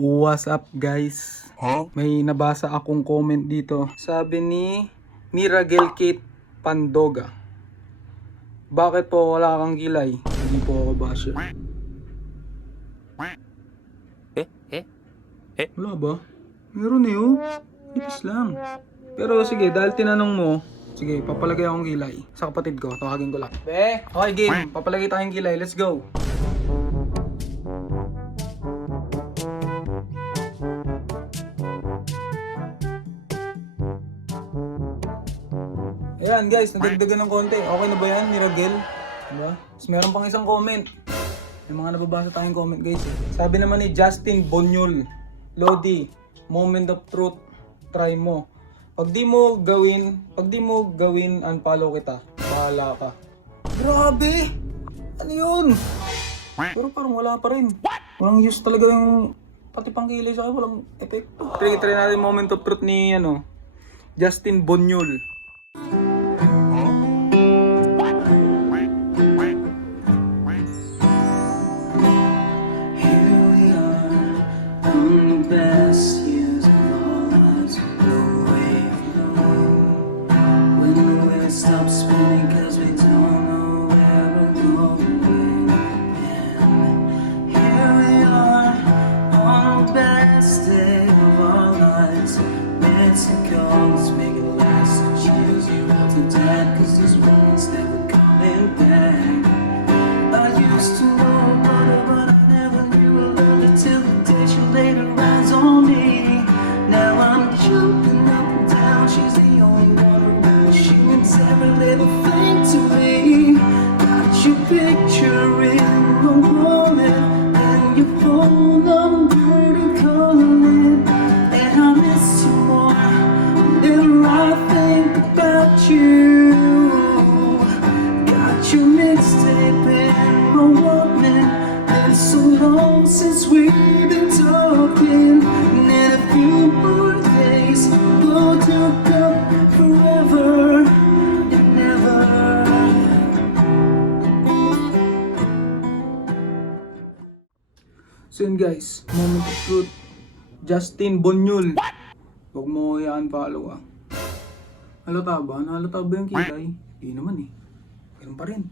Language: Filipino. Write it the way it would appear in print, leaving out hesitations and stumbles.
What's up guys? May nabasa akong comment dito. Sabi ni Miragel Kate Pandoga, bakit po wala kang kilay? Hindi po ako basher. Wala ba? Meron eh oh. Ipas lang. Pero sige, dahil tinanong mo, sige, papalagay akong kilay sa kapatid ko. Tawagin ko lang. Be, okay game. Papalagay tayong kilay. Let's go. Ayan guys, nadagdagan ng konti. Okay na ba yan, Miragel? Diba? Tapos meron pang isang comment. May mga nababasa tayong comment guys eh. Sabi naman ni Justin Bonyol, Lodi, moment of truth, try mo. Pag di mo gawin, unfollow kita. Bahala ka. Grabe! Ano yun? Pero parang wala pa rin. Walang use talaga yung pati pang kilay sa akin, walang epekto. Try natin moment of truth ni Justin Bonyol. Stop spinning cause we don't know where we're going. And here we are on the best day of our lives. Let's go, let's make it last. Cheers you out to dead cause these moments never coming back. I used to know better but I never knew I loved it till the day she laid her eyes on me. Now I'm jumping up and down, she's the only one around. She means every little thing to me. Got your picture in the morning, and you phone number to call it. And I miss you more whenever I think about you. Got your mixtape in my Walkman. Been so long since we've been talking, and in a few more days we'll hook up forever and never. So yun guys, moment of truth, Justin Bonyol. Huwag mo i-unfollow ah. Halata ba? Nahalata ba yung kilay? Hindi naman eh. Ganun pa rin.